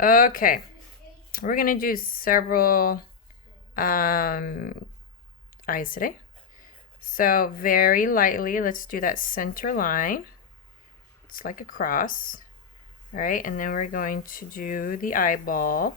Okay, we're gonna do several eyes today. So very lightly, let's do that center line. It's like a cross. All right, and then we're going to do the eyeball.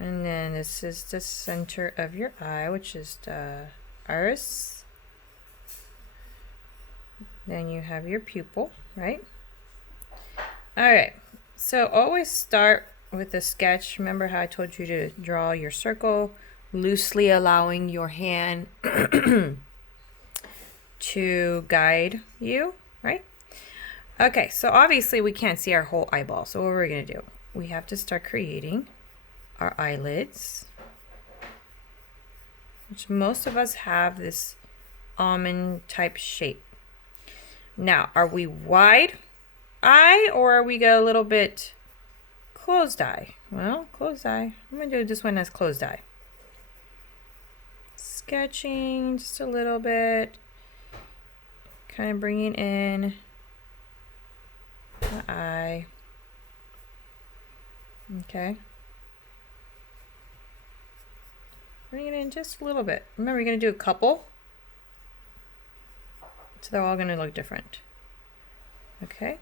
And then this is the center of your eye, which is the iris. Then you have your pupil, right? All right, so always start with a sketch. Remember how I told you to draw your circle, loosely allowing your hand to guide you, right? Okay, so obviously we can't see our whole eyeball. So what we're gonna do, we have to start creating our eyelids, which most of us have this almond type shape. Now, are we wide eye or are we a little bit closed eye? Well, closed eye. I'm gonna do this one as closed eye. Sketching just a little bit, kind of bringing in the eye. Okay. Bring it in just a little bit. Remember, you're going to do a couple. So they're all going to look different. Okay.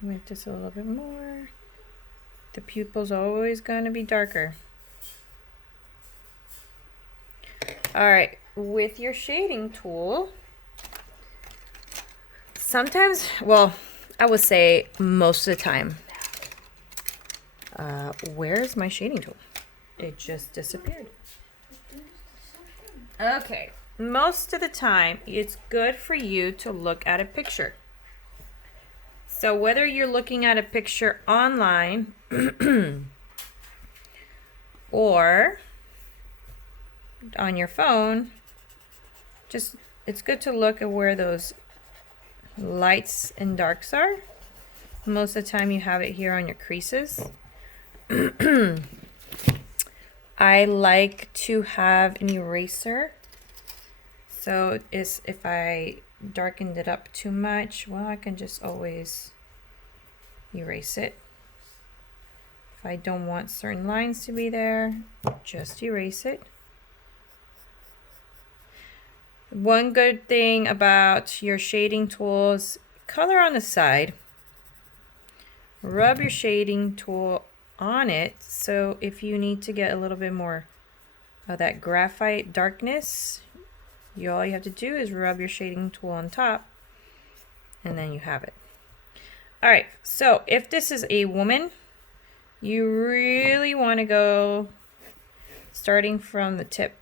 Make this a little bit more. The pupil's always going to be darker. All right. With your shading tool, sometimes, well, I would say most of the time, where's my shading tool? It just disappeared. Okay, most of the time, it's good for you to look at a picture. So whether you're looking at a picture online or on your phone, just it's good to look at where those lights and darks are. Most of the time you have it here on your creases. I like to have an eraser. So if I darkened it up too much, well, I can just always erase it. If I don't want certain lines to be there, just erase it. One good thing about your shading tools, color on the side. Rub your shading tool on it, so if you need to get a little bit more of that graphite darkness, all you have to do is rub your shading tool on top, and then you have it. All right, so if this is a woman, you really want to go starting from the tip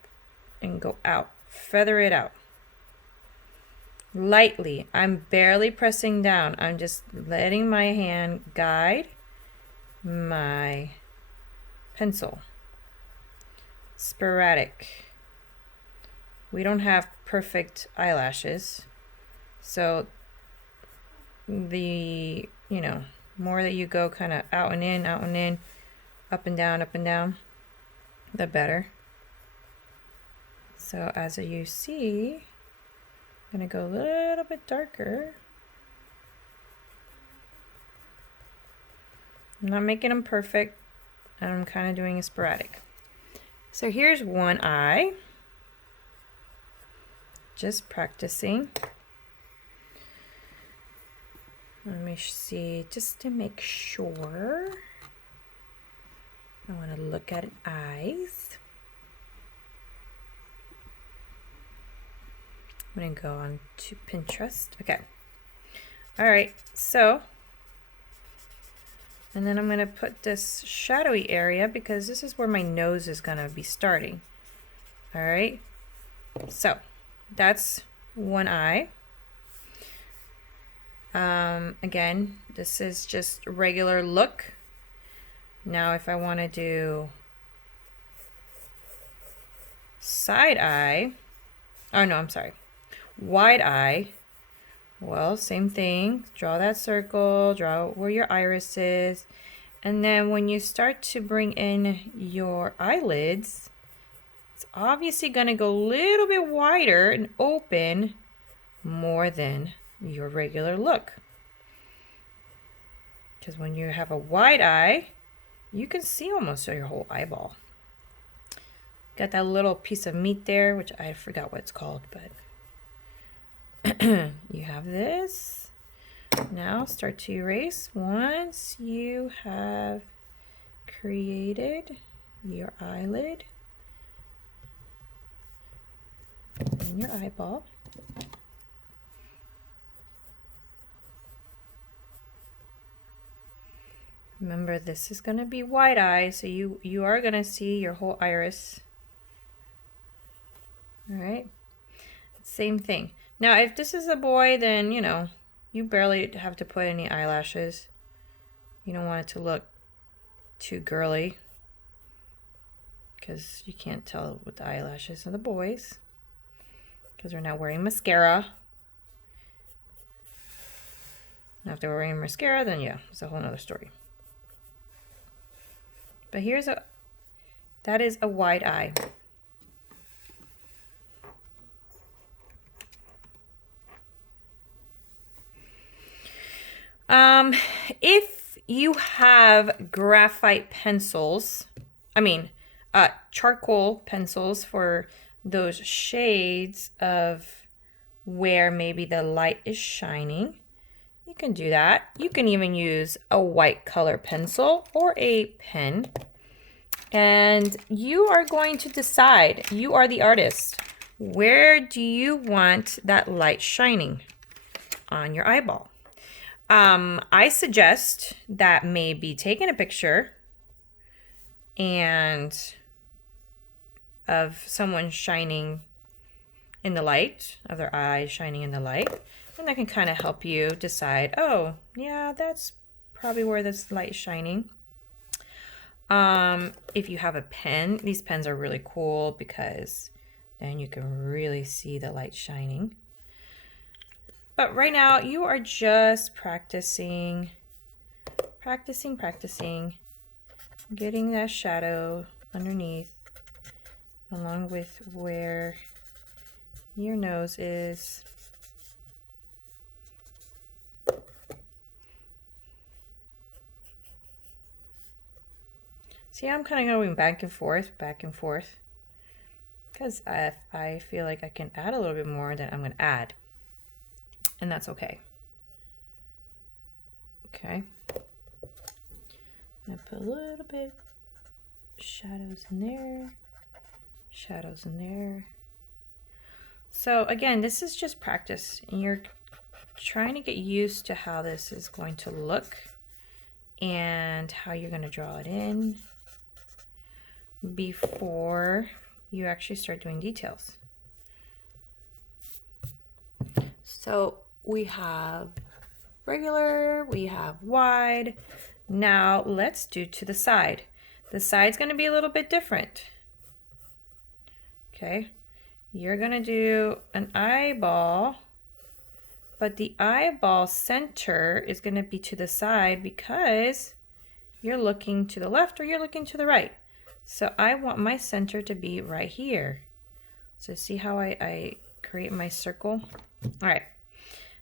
and go out, feather it out lightly. I'm barely pressing down. I'm just letting my hand guide my pencil. Sporadic. We don't have perfect eyelashes, so the more that you go kind of out and in, up and down, the better. So as you see, I'm going to go a little bit darker. I'm not making them perfect. I'm kind of doing a sporadic. So here's one eye. Just practicing. Let me see, just to make sure. I want to look at eyes. I'm going to go on to Pinterest. Okay. All right. So, and then I'm going to put this shadowy area because this is where my nose is going to be starting. All right. So, that's one eye. Again, this is just regular look. Now, if I want to do side eye, oh no, I'm sorry. Wide eye, well, same thing. Draw that circle, draw where your iris is. And then when you start to bring in your eyelids, it's obviously going to go a little bit wider and open more than your regular look. because when you have a wide eye, you can see almost your whole eyeball. Got that little piece of meat there, which I forgot what it's called, but you have this. Now start to erase once you have created your eyelid and your eyeball. Remember, this is going to be wide eye, so you are going to see your whole iris. All right, same thing. Now, if this is a boy, then, you know, you barely have to put any eyelashes. You don't want it to look too girly because you can't tell with the eyelashes of the boys because they're not wearing mascara. Now, if they're wearing mascara, then yeah, it's a whole nother story. But that is a wide eye. If you have graphite pencils, charcoal pencils for those shades of where maybe the light is shining, you can do that. You can even use a white color pencil or a pen. And you are going to decide, you are the artist, where do you want that light shining on your eyeball? I suggest that maybe taking a picture and of someone shining in the light, of their eyes shining in the light, and that can kind of help you decide, oh, yeah, that's probably where this light is shining. If you have a pen, these pens are really cool because then you can really see the light shining. But right now you are just practicing, getting that shadow underneath along with where your nose is. See, I'm kind of going back and forth, because if I feel like I can add a little bit more, then I'm going to add. And that's okay. Okay. I'm going to put a little bit shadows in there, shadows in there. So again, this is just practice, and you're trying to get used to how this is going to look and how you're going to draw it in before you actually start doing details. So we have regular, we have wide. Now let's do to the side. The side's going to be a little bit different. Okay, you're going to do an eyeball, but the eyeball center is going to be to the side because you're looking to the left or you're looking to the right. So I want my center to be right here. So see how I create my circle? All right.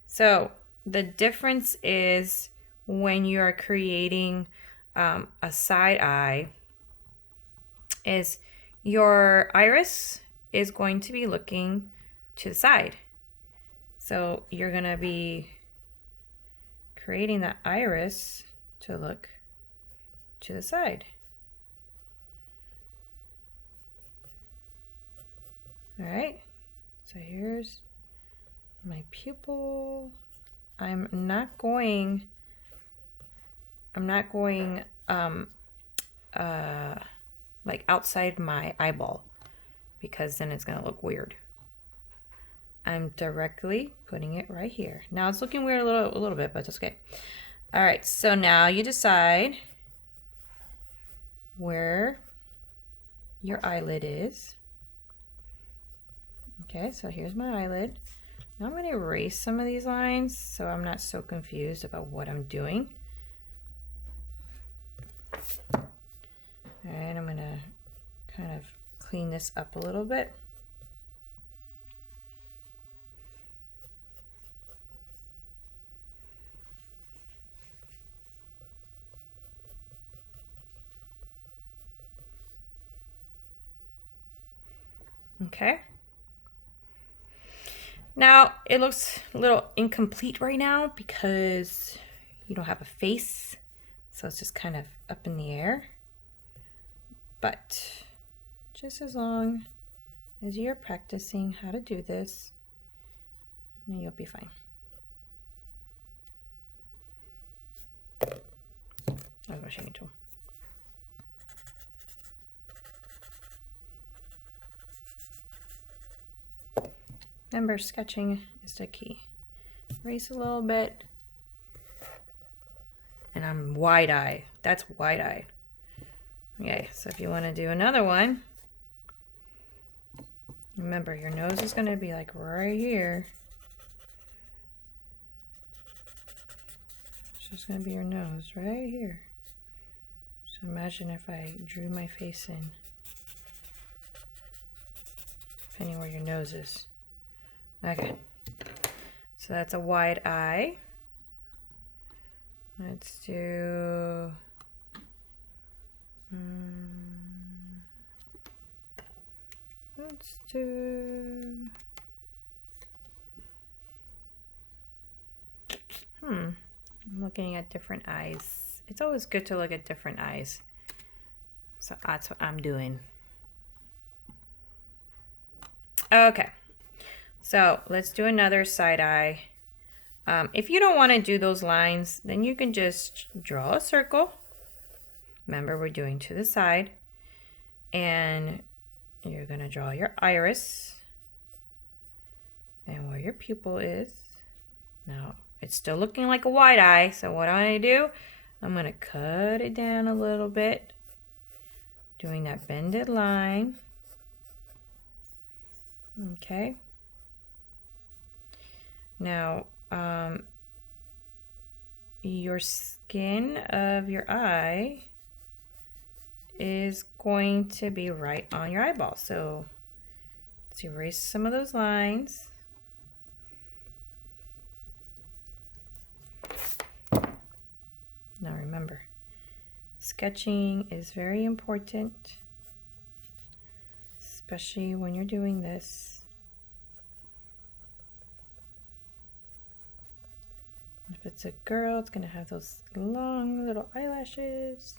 So the difference is when you are creating a side eye is your iris is going to be looking to the side. So you're going to be creating that iris to look to the side. All right, so here's my pupil. I'm not going like outside my eyeball because then it's gonna look weird. I'm directly putting it right here. Now it's looking weird a little bit, but that's okay. All right, so now you decide where your eyelid is. Okay, so here's my eyelid. Now I'm going to erase some of these lines so I'm not so confused about what I'm doing. All right, I'm going to kind of clean this up a little bit. Okay. Now, it looks a little incomplete right now because you don't have a face. So it's just kind of up in the air. But just as long as you're practicing how to do this, then you'll be fine. That's my shading tool. Remember, sketching is the key. Erase a little bit. And I'm wide-eyed. That's wide-eyed. Okay, so if you want to do another one, remember your nose is going to be like right here. It's just going to be your nose right here. So imagine if I drew my face in, depending where your nose is. Okay, so that's a wide eye. Let's do I'm looking at different eyes. It's always good to look at different eyes. So that's what I'm doing. Okay. So let's do another side eye. If you don't want to do those lines, then you can just draw a circle. Remember, we're doing to the side. And you're going to draw your iris and where your pupil is. Now, it's still looking like a wide eye. So what I'm going to do, I'm going to cut it down a little bit, doing that bended line. Okay. Now, your skin of your eye is going to be right on your eyeball. So let's erase some of those lines. Now remember, sketching is very important, especially when you're doing this. If it's a girl, it's going to have those long little eyelashes.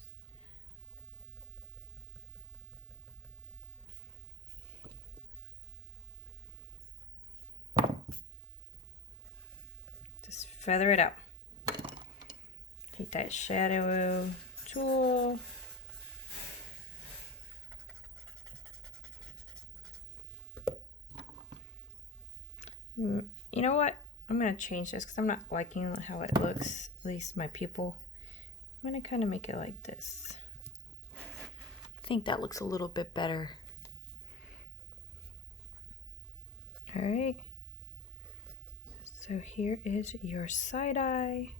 Just feather it out. Take that shadow tool. You know what? I'm going to change this because I'm not liking how it looks, at least my pupil. I'm going to kind of make it like this. I think that looks a little bit better. All right. So here is your side eye.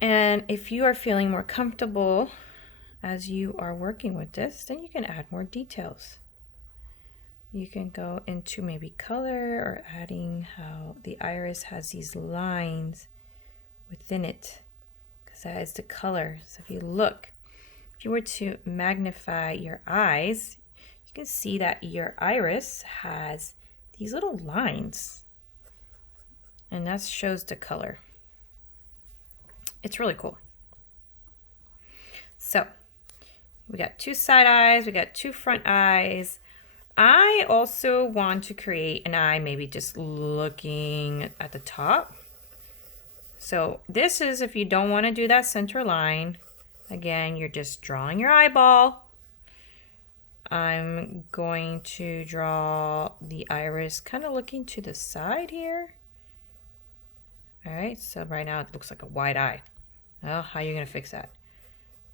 And if you are feeling more comfortable as you are working with this, then you can add more details. You can go into maybe color or adding how the iris has these lines within it, because that is the color. So if you look, if you were to magnify your eyes, you can see that your iris has these little lines, and that shows the color. It's really cool. So we got two side eyes, we got two front eyes. I also want to create an eye maybe just looking at the top. So this is if you don't want to do that center line. Again, you're just drawing your eyeball. I'm going to draw the iris kind of looking to the side here. All right, so right now it looks like a wide eye. Well, how are you going to fix that?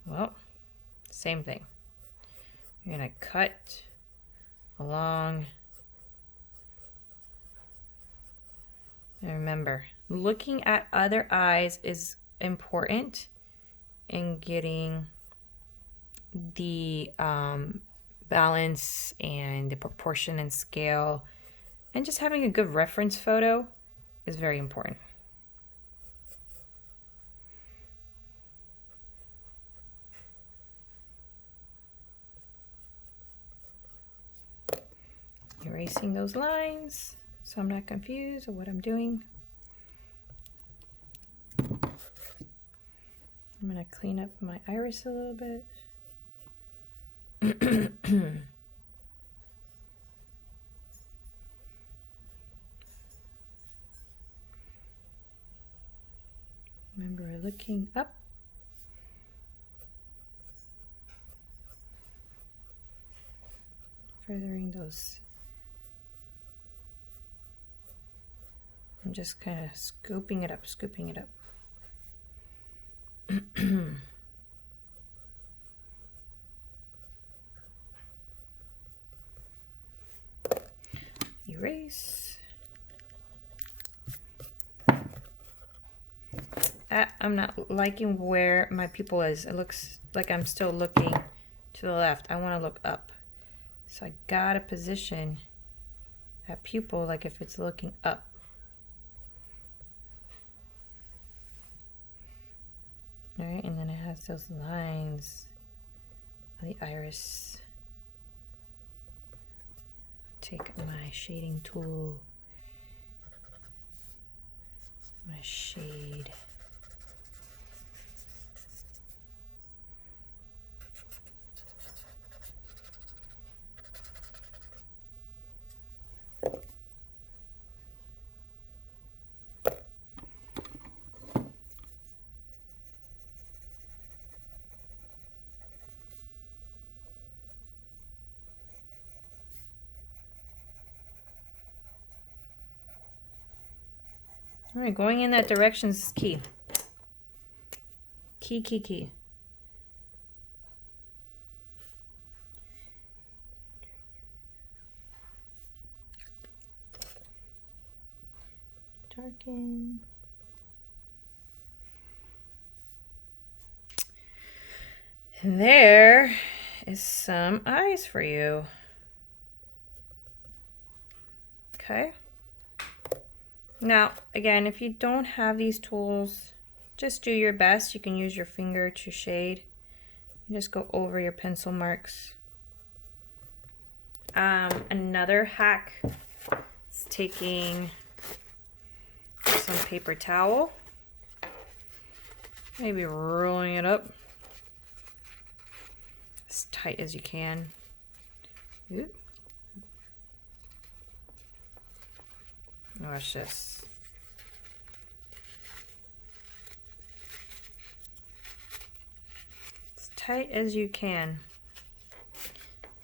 Well, same thing. You're going to cut along. And remember, looking at other eyes is important in getting the balance and the proportion and scale, and just having a good reference photo is very important. Erasing those lines so I'm not confused of what I'm doing. I'm going to clean up my iris a little bit. Remember, we're looking up. Furthering those. I'm just kind of scooping it up, scooping it up. Erase. I'm not liking where my pupil is. It looks like I'm still looking to the left. I want to look up. So I gotta position that pupil like if it's looking up. All right, and then it has those lines of the iris. Take my shading tool. I'm gonna shade. All right, going in that direction is key. Key. Darken. And there is some eyes for you. Okay. Now, again, if you don't have these tools, just do your best. You can use your finger to shade. You just go over your pencil marks. Another hack is taking some paper towel, maybe rolling it up as tight as you can. Oop. Watch this. As tight as you can.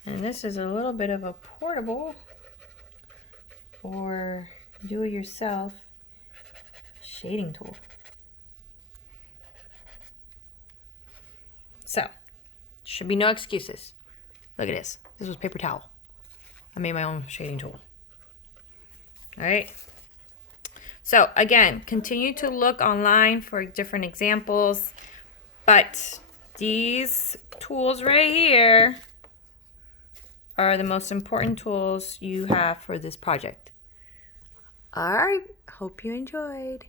And this is a little bit of a portable or do-it-yourself shading tool. So, should be no excuses. Look at this. This was paper towel. I made my own shading tool. All right. So again, continue to look online for different examples, but these tools right here are the most important tools you have for this project. All right. Hope you enjoyed.